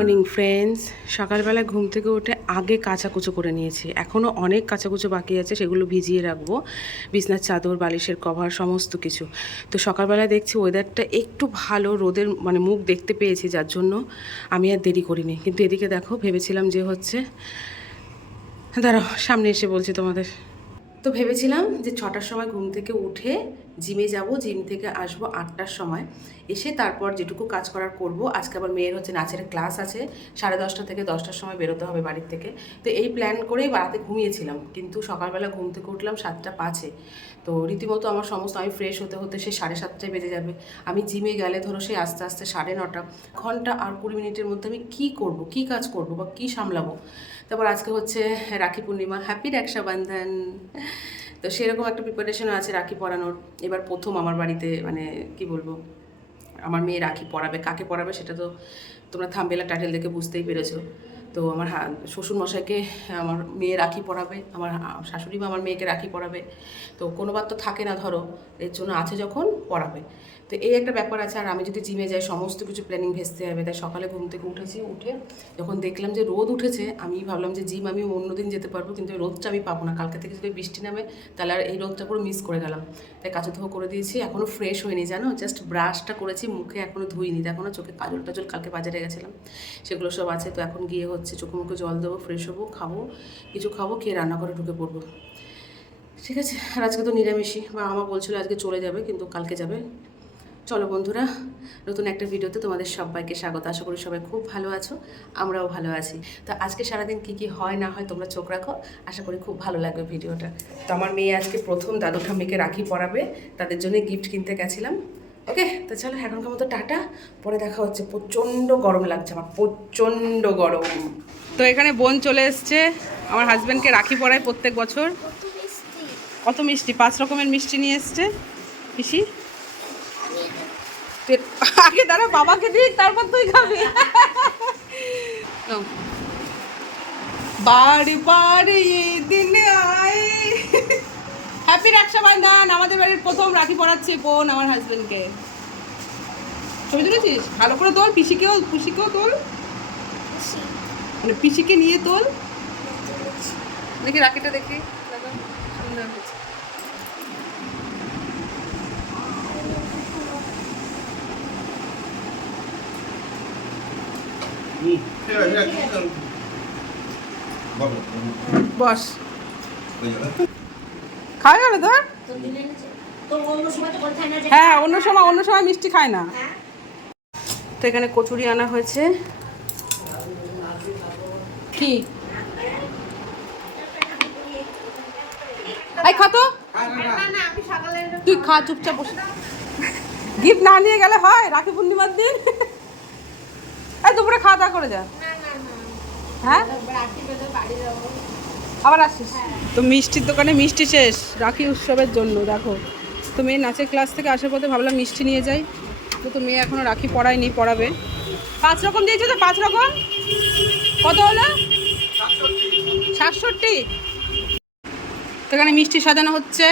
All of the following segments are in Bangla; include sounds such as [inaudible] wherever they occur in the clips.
মর্নিং ফ্রেন্ডস সকালবেলা ঘুম থেকে উঠে আগে কাচাকুচো করে নিয়েছি। এখনও অনেক কাচাকুচো বাকি আছে, সেগুলো ভিজিয়ে রাখব। বিছনার চাদর, বালিশের কভার, সমস্ত কিছু। তো সকালবেলা দেখছি ওয়েদারটা একটু ভালো, রোদের মানে মুখ দেখতে পেয়েছি, যার জন্য আমি আর দেরি করিনি। কিন্তু এদিকে দেখো, ভেবেছিলাম যে হচ্ছে, দাঁড়াও, সামনে এসে বলছি তোমাদের। তো ভেবেছিলাম যে ছটার সময় ঘুম থেকে উঠে জিমে যাব, জিম থেকে আসব আটটার সময়। এসে তারপর যেটুকু কাজ করার করব। আজকে আবার মেয়ের হচ্ছে নাচের ক্লাস আছে, সাড়ে দশটা থেকে দশটার সময় বেরোতে হবে বাড়ির থেকে। তো এই প্ল্যান করেই রাতে ঘুমিয়েছিলাম। কিন্তু সকালবেলা ঘুম থেকে উঠলাম সাতটা পাঁচে। তো রীতিমতো আমার সমস্ত, আমি ফ্রেশ হতে হতে সে সাড়ে সাতটায় বেজে যাবে। আমি জিমে গেলে ধরো সেই আস্তে আস্তে সাড়ে নটা। ঘণ্টা আর কুড়ি মিনিটের মধ্যে আমি কী করব, কী কাজ করব বা কী সামলাবো? তারপর আজকে হচ্ছে রাখি পূর্ণিমা। হ্যাপি রক্ষাবন্ধন। তো সেরকম একটা প্রিপারেশনও আছে রাখি পরানোর। এবার প্রথম আমার বাড়িতে মানে কি বলব, আমার মেয়ে রাখি পরাবে। কাকে পরাবে সেটা তো তোমরা থামবেলা টাইটেল দেখে বুঝতেই পেরেছ। তো আমার হা- শ্বশুরমশাইকে আমার মেয়ে রাখি পড়াবে আমার শাশুড়ি মা আমার মেয়েকে রাখি পড়াবে তো কোনোবার তো থাকে না ধরো, এর জন্য আছে যখন, পরাবে। তো এই একটা ব্যাপার আছে, আর আমি যদি জিমে যাই, সমস্ত কিছু প্ল্যানিং ভেস্তে হবে। তাই সকালে ঘুম থেকে উঠেছি, উঠে যখন দেখলাম যে রোদ উঠেছে, আমি ভাবলাম যে জিম আমি অন্যদিন যেতে পারব, কিন্তু রোদটা আমি পাবো না। কালকে থেকে যদি বৃষ্টি নামে, তাহলে আর এই রোদটা পুরো মিস করে গেলাম। তাই কাঁচা ধোয়া করে দিয়েছি এখনও ফ্রেশ হয়নি, জানো? জাস্ট ব্রাশটা করেছি, মুখে এখনও ধুইনি। দেখো না, চোখে কাজল টাজল কালকে বাজারে গেছিলাম। সেগুলো সব আছে, তো এখন গিয়ে হচ্ছে চোখে মুখে জল দেবো ফ্রেশ হব, খাব, কিছু খাব, খেয়ে রান্না করে ঢুকে পড়ব। ঠিক আছে? আর আজকে তো নিরামিষই। বা আমা বলছিল আজকে চলে যাবে, কিন্তু কালকে যাবে। চলো বন্ধুরা, নতুন একটা ভিডিওতে তোমাদের সবাইকে স্বাগত। আশা করি সবাই খুব ভালো আছো, আমরাও ভালো আছি। তো আজকে সারাদিন কি কি হয় না হয় তোমরা চোখ রাখো, আশা করি খুব ভালো লাগবে ভিডিওটা। তো আমার মেয়ে আজকে প্রথম দাদু ঠাম্মিকে রাখি পরাবে, তাদের জন্য গিফট কিনতে গেছিলাম। ওকে, তো চলো এখনকার মতো টাটা। পরে দেখা হচ্ছে, প্রচণ্ড গরম লাগছে আমার, প্রচণ্ড গরম। তো এখানে বোন চলে এসছে, আমার হাজব্যান্ডকে রাখি পরায় প্রত্যেক বছর। কত মিষ্টি? পাঁচ রকমের মিষ্টি নিয়ে এসছে। পিসি? আগে দাঁড়া বাবাকে দিক তারপর তুই খাবি। বাড়ি এই দিন আয়। হ্যাপি রক্ষাবন্ধন আমাদের বাড়ির প্রথম রাখি পড়াচ্ছে বোন আমার হাজবেন্ডকে ছবি তুলেছিস? ভালো করে তোল পিসিকেও পিসিকেও তোল। মানে পিসিকে নিয়ে তোল। দেখি রাখিটা দেখি। সুন্দর হয়েছে। বস। খাওয়া গেল তোর? হ্যাঁ অন্য সময় অন্য সময় মিষ্টি খায় না। তো এখানে কচুরি আনা হয়েছে। কি? এই খা তো তুই খা, চুপচাপ বসে। গিফট না নিয়ে গেলে হয়, রাখি পূর্ণিমার দিন। এই দুপুরে খাওয়া দাওয়া করে যা। হ্যাঁ? আবার আসিস? তো মিষ্টির দোকানে মিষ্টি শেষ। রাখি উৎসবের জন্য দেখো। তো মেয়ে নাচের ক্লাস থেকে আসার পথে ভাবলাম মিষ্টি নিয়ে যাই। তো তো মেয়ে এখনও রাখি পড়ায়নি পড়াবে। পাঁচ রকম দিয়েছ তো পাঁচ রকম? কত হলো? সাতষট্টি। তো এখানে মিষ্টি সাজানো হচ্ছে।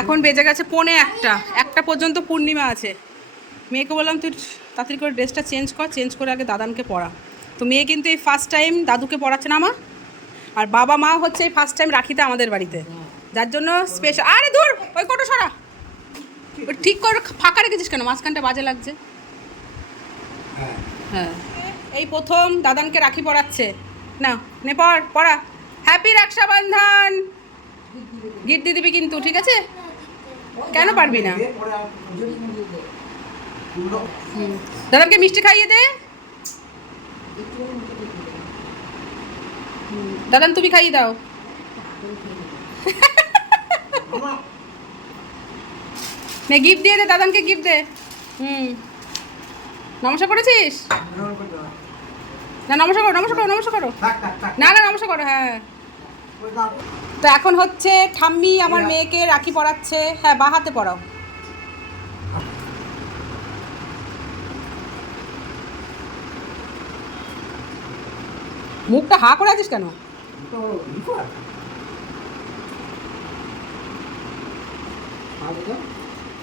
এখন বেজে গেছে পৌনে একটা। একটা পর্যন্ত পূর্ণিমা আছে। মেয়েকে বললাম তুই তাড়াতাড়ি করে ড্রেসটা চেঞ্জ কর, চেঞ্জ করে আগে দাদানকে পড়া। তো মেয়ে কিন্তু এই ফার্স্ট টাইম দাদুকে পড়াচ্ছে না মা? আর বাবা মা হচ্ছে এই ফার্স্ট টাইম রাখিতে আমাদের বাড়িতে। যার জন্য স্পেশাল আরে দূর ওই কোটো সরা। ঠিক করে ফাঁকা রেখেছিস কেন? মাঝখানটা বাজে লাগছে। হ্যাঁ। এই প্রথম দাদানকে রাখি পড়াচ্ছে। না, নে পড়, পড়া। হ্যাপি রক্ষাবন্ধন গিট দিয়ে দিবি কিন্তু, ঠিক আছে? কেন পারবি না? হুম। দাদানকে মিষ্টি খাইয়ে দে। দাদান তুমি খাইয়ে দাও। নে গিফট দিয়ে দে দাদানকে গিফট দে। হুম। নমস্কার করেছিস? না নমস্কার করো নমস্কার করো নমস্কার করো। না না নমস্কার করো হ্যাঁ। তো এখন হচ্ছে ঠাম্মি আমার মেয়েকে রাখি পড়াচ্ছে হ্যাঁ বা হাতে পরাও। মুখটা হা করে আছিস কেন?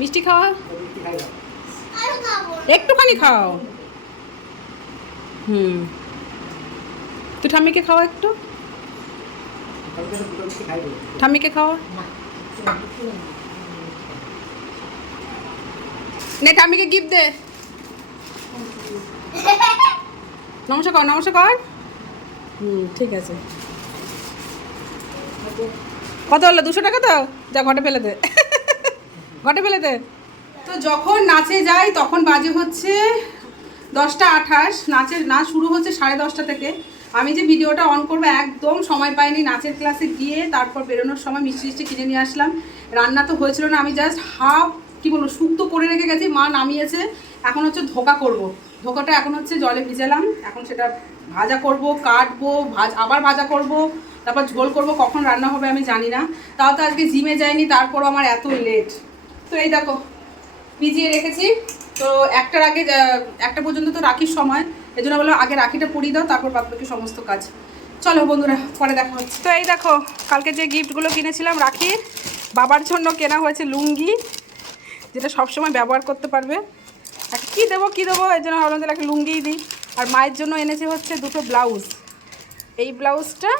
মিষ্টি খাওয়া? একটুখানি খাও। হুম। তুই ঠাম্মিকে খাওয়া একটু? ঠাম্মিকে খাওয়া? নে। ঠাম্মিকে গিফট দে। নমস্কার [laughs] নমস্কার কর। হুম ঠিক আছে। কত হলো? দুশো টাকা তো? যা ঘটে ফেলে দে। ঘটে ফেলে দে। তো যখন নাচে যাই তখন বাজে হচ্ছে দশটা আঠাশ। নাচের নাচ শুরু হচ্ছে সাড়ে দশটা থেকে। আমি যে ভিডিওটা অন করব একদম সময় পাইনি। নাচের ক্লাসে গিয়ে তারপর বেরোনোর সময় মিষ্টি মিষ্টি কিনে নিয়ে আসলাম। রান্না তো হয়েছিল না আমি জাস্ট হাফ কি বলব শুক্তো করে রেখে গেছি। মা নামিয়েছে। এখন হচ্ছে ধোকা করব। ধোকাটা এখন হচ্ছে জলে ভিজালাম। এখন সেটা ভাজা করব, কাটবো, ভাজ, আবার ভাজা করব, তারপর ঝোল করব, কখন রান্না হবে আমি জানি না। তাও তো আজকে জিমে যাইনি, তারপরও আমার এত লেট তো এই দেখো, ভিজিয়ে রেখেছি। তো একটার আগে একটা পর্যন্ত তো রাখির সময়। এই জন্য বললাম আগে রাখিটা পরিয়ে দাও, তারপর বাদ বাকি সমস্ত কাজ। চলো বন্ধুরা, পরে দেখা হচ্ছে। তো এই দেখো, কালকে যে গিফটগুলো কিনেছিলাম রাখির, বাবার জন্য কেনা হয়েছে লুঙ্গি, যেটা সবসময় ব্যবহার করতে পারবে। কী দেবো কী দেবো? এই জন্য ভাবলাম তাহলে একটা লুঙ্গিই দিই। আর মায়ের জন্য এনেছে হচ্ছে দুটো ব্লাউজ। এই ব্লাউজটা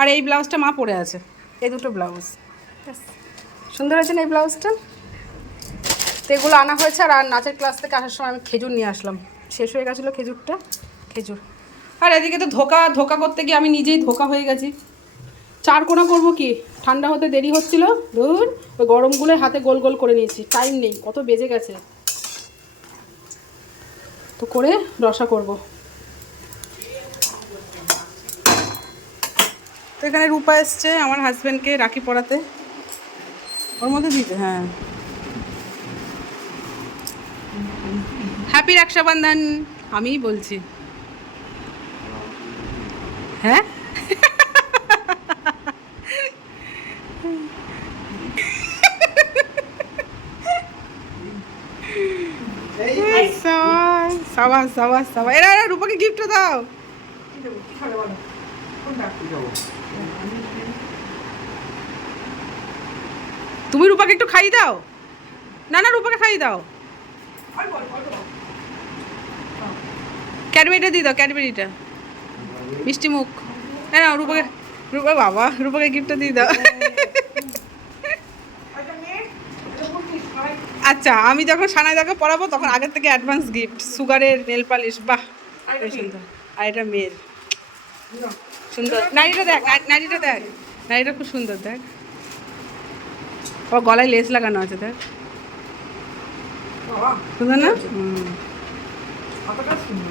আর এই ব্লাউজটা মা পরে আছে। এই দুটো ব্লাউজ। সুন্দর হয়েছে না এই ব্লাউজটা? তো এগুলো আনা হয়েছে আর নাচের ক্লাস থেকে আসার সময় আমি খেজুর নিয়ে আসলাম। শেষ হয়ে গেছিল খেজুরটা। খেজুর। আর এদিকে তো ধোকা ধোকা করতে গিয়ে আমি নিজেই ধোকা হয়ে গেছি। চার কোনা করব কি? ঠান্ডা হতে দেরি হচ্ছিল। ধুর, ওই গরমগুলো হাতে গোল গোল করে নিয়েছি। টাইম নেই, কত বেজে গেছে। তো করে রসা করব। তো এখানে রূপা এসছে, আমার হাজব্যান্ডকে রাখি পড়াতে ওর মধ্যে দিতে হ্যাঁ। হ্যাপি রক্ষাবন্ধন আমিই বলছি। হ্যাঁ? সাবাস সাবাস সাবাস এরা এরা, রূপাকে গিফট দাও। তুমি রূপাকে একটু খাইয়ে দাও। না না, রূপাকে খাইয়ে দাও। ক্যাডবেরিটা দিয়ে দাও, ক্যাডবেরিটা। মিষ্টি মুখ। হ্যাঁ রূপাকে, রূপা, বাবা, রূপাকে গিফটটা দিয়ে দাও। আচ্ছা আমি যখন সানাইদাকে পড়াবো তখন আগের থেকে অ্যাডভান্স গিফট সুগারের নেল পালিশ বাহ বেশ সুন্দর। আর এটা মেয়ের। সুন্দর। নারীটা দেখ না- নারীটা দেখ। নারীটা খুব সুন্দর দেখ। ও গলায় লেস লাগানো আছে দেখ। সুন্দর না?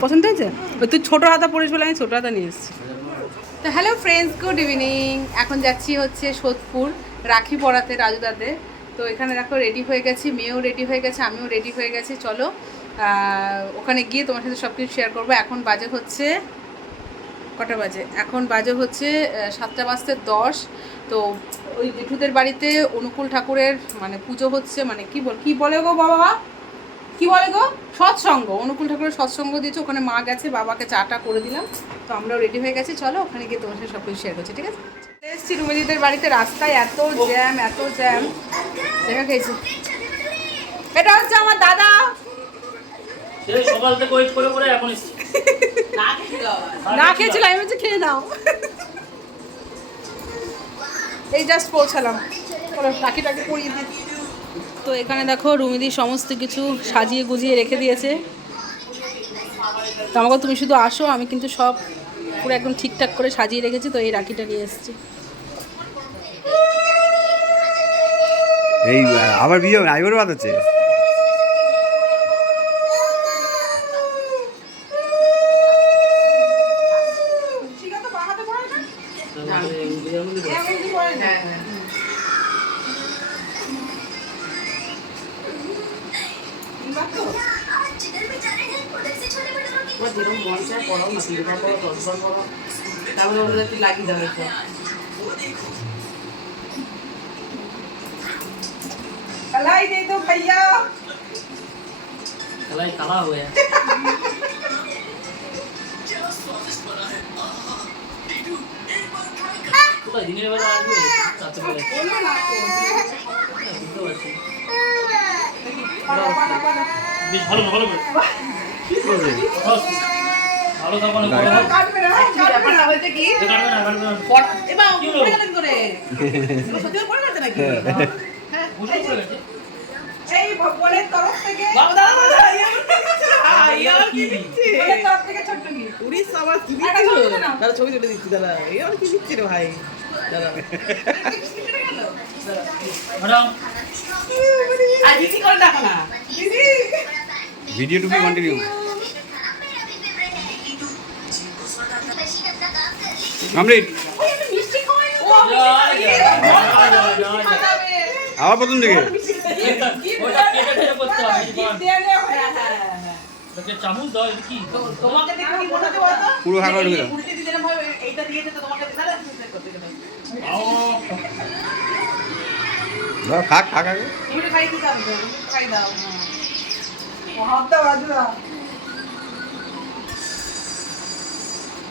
পছন্দ হয়েছে? ওই তুই ছোটো হাতা পরিস বলে আমি ছোটো হাতা নিয়ে এসেছি। তো হ্যালো ফ্রেন্ডস গুড ইভিনিং এখন যাচ্ছি হচ্ছে সোদপুর রাখি পড়াতে রাজুদাতে তো এখানে দেখো রেডি হয়ে গেছি, মেয়েও রেডি হয়ে গেছে, আমিও রেডি হয়ে গেছি। চলো ওখানে গিয়ে তোমার সাথে সব কিছু শেয়ার করব। এখন বাজে হচ্ছে কটা বাজে? এখন বাজে হচ্ছে সাতটা বাজতে দশ। তো ওই জেঠুদের বাড়িতে অনুকূল ঠাকুরের মানে পুজো হচ্ছে মানে কি বল কি বলে গো বাবা কি বলে গো? সৎসঙ্গ। অনুকূল ঠাকুরের সৎসঙ্গ দিয়েছে, ওখানে মা গেছে, বাবাকে চাটা করে দিলাম। তো আমরাও রেডি হয়ে গেছি। চলো, ওখানে গিয়ে তোমার সাথে সব কিছু শেয়ার করছি, ঠিক আছে? এসেছি রুমেদিদের বাড়িতে রাস্তায় এত জ্যাম এত জ্যাম। দেখা খেয়েছি। এটা হচ্ছে আমার দাদা। সকাল থেকে ওয়েট করে করে এখন না খেয়েছিলাম আমি বলছি খেয়ে নাও। এই জাস্ট পৌঁছালাম। টাকি টাকি পরিয়ে দিই। তো এখানে দেখো রুমিদি সমস্ত কিছু সাজিয়ে গুজিয়ে রেখে দিয়েছে। তো আমাকে তুমি শুধু আসো আমি কিন্তু সব পুরো একদম ঠিকঠাক করে সাজিয়ে রেখেছি, তো এই রাখিটা নিয়ে এসেছি। এই আবার বিয়ে আইবার বাদ হচ্ছে कलाई दे दो भैया খেলায় কালা হয়ে কোথায় দিনের বেলা আসবে রাতে বেলা হ্যাঁ, বুঝতে পারছি বেশ ভালো ভালো করে কি করবে বস। ভালো থাকো না দাঁড়া। করো। কাটবে না কাটবে না। হয়েছে কি? কাটবে না, কাটবে না। এবার কি পড়ে গেলেন করে। সত্যি পড়ে গেছে নাকি? বুঝতে পড়ে এই বোনের তরফ থেকে বাবা দাদা দাদা ইয়ার কি দিচ্ছে? তরফ থেকে ছোট্ট কি? উড়িস আবার কি একটা ছবি তুলে দাদা ছবি তুলে দিচ্ছি দাদা। কি দিচ্ছে রে ভাই? দাদা। ম্যাডাম, আর দিদি করে দেখো না। ভিডিও টু বি কন্টিনিউ কি মনে হচ্ছে বলতো পুরো হাঁকা ঢুকে দাও। খাক খাক আগে। খাই দাও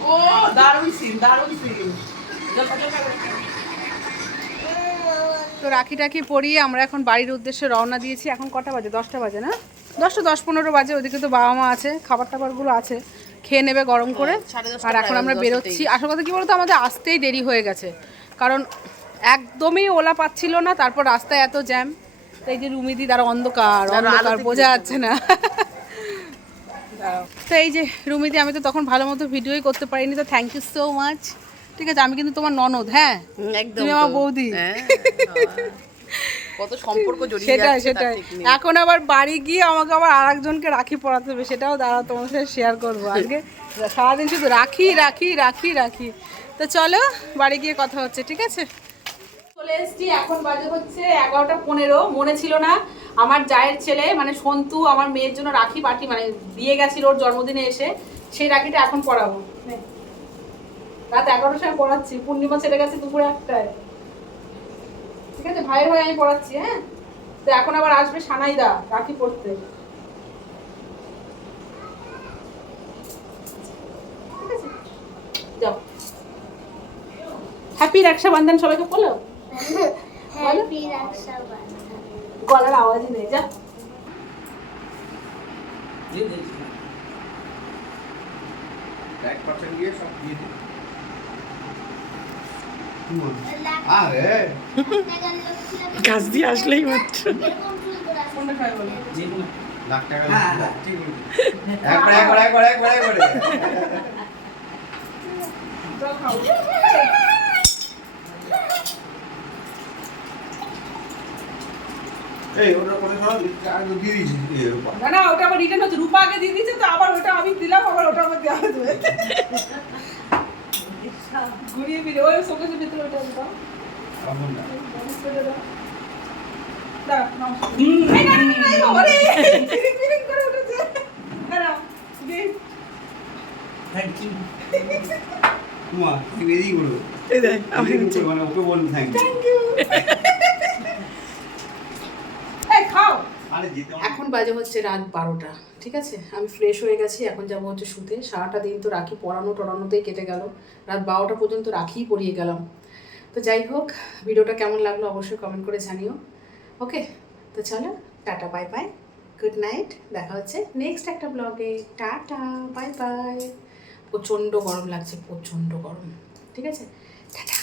ও দারুণ সিন দারুণ সিন তো রাখি টাখি পরিয়ে আমরা এখন বাড়ির উদ্দেশ্যে রওনা দিয়েছি। এখন কটা বাজে? দশটা বাজে না? দশটা দশ পনেরো বাজে। ওদিকে তো বাবা মা আছে খাবার টাবারগুলো আছে। খেয়ে নেবে গরম করে। আর এখন আমরা বেরোচ্ছি। আসল কথা কি বলতো? আমাদের আসতেই দেরি হয়ে গেছে। কারণ একদমই ওলা পাচ্ছিল না তারপর রাস্তায় এত জ্যাম। তাই যে রুমিদি তার অন্ধকার অন্ধকার বোঝা যাচ্ছে না। তো এই যে রুমিদি আমি তো তখন ভালো মতো ভিডিওই করতে পারিনি তো থ্যাংক ইউ সো মাচ ঠিক আছে আমি কিন্তু তোমার ননদ হ্যাঁ? একদম তুমি আমার বৌদি। হ্যাঁ, [laughs] কত সম্পর্ক জড়িয়ে সেটাই সেটাই। এখন আবার বাড়ি গিয়ে আমাকে আবার আরেকজনকে রাখি পরাতে হবে সেটাও দাঁড়া তোমার সাথে শেয়ার করব আজকে। [laughs] সারাদিন শুধু রাখি রাখি রাখি রাখি। তো চলো বাড়ি গিয়ে কথা হচ্ছে ঠিক আছে? চলে এসেছি এখন বাজে হচ্ছে এগারোটা পনেরো মনে ছিল না। আমার জায়ের ছেলে মানে সন্তু আমার মেয়ের জন্য রাখি পাঠি মানে দিয়ে গেছিল ওর জন্মদিনে এসে সেই রাখিটা এখন পড়াবো রাত এগারোটার সময় পড়াচ্ছি পূর্ণিমা ছেড়ে গেছে দুপুরে একটায়। ঠিক আছে ভাইয়ের ভাই আমি পড়াচ্ছি হ্যাঁ? তো এখন আবার আসবে সানাইদা রাখি পড়তে? যাও। হ্যাপি রক্ষাবন্ধন সবাইকে বলো? হ্যাপি রক্ষাবন্ধন গলার আওয়াজই নেই যা। পার্সেন্ট দিয়ে আসলেই কোনো। লাখ টাকা একবার একবার একবার একবার একবার [laughs] যাও খাও এই ওটা করে সব আর দিয়ে দিয়েছিস না না ওটা আবার রিটার্ন হচ্ছে রূপা আগে দিয়ে দিয়েছে তো আবার ওটা আমি দিলাম আবার ওটা আমার দেওয়া হবে ঘুরিয়ে ফিরে ওই শোকেসের ভিতরে ওটা দাও এখন না। দাঁড়া, নাও। এই না, না, না, এই বাবা এখন বাজে হচ্ছে রাত বারোটা, ঠিক আছে? আমি ফ্রেশ হয়ে গেছি, এখন যাব হচ্ছে শুতে। সারাটা দিন তো রাখি পড়ানো টড়ানোতেই কেটে গেল। রাত বারোটা পর্যন্ত রাখিই পরিয়ে গেলাম। তো যাই হোক, ভিডিওটা কেমন লাগল অবশ্যই কমেন্ট করে জানিও। ওকে? তো চলো, tata bye bye good night দেখা হচ্ছে নেক্সট একটা ব্লগে টাটা বাই বাই প্রচণ্ড গরম লাগছে, প্রচণ্ড গরম। ঠিক আছে? টাটা।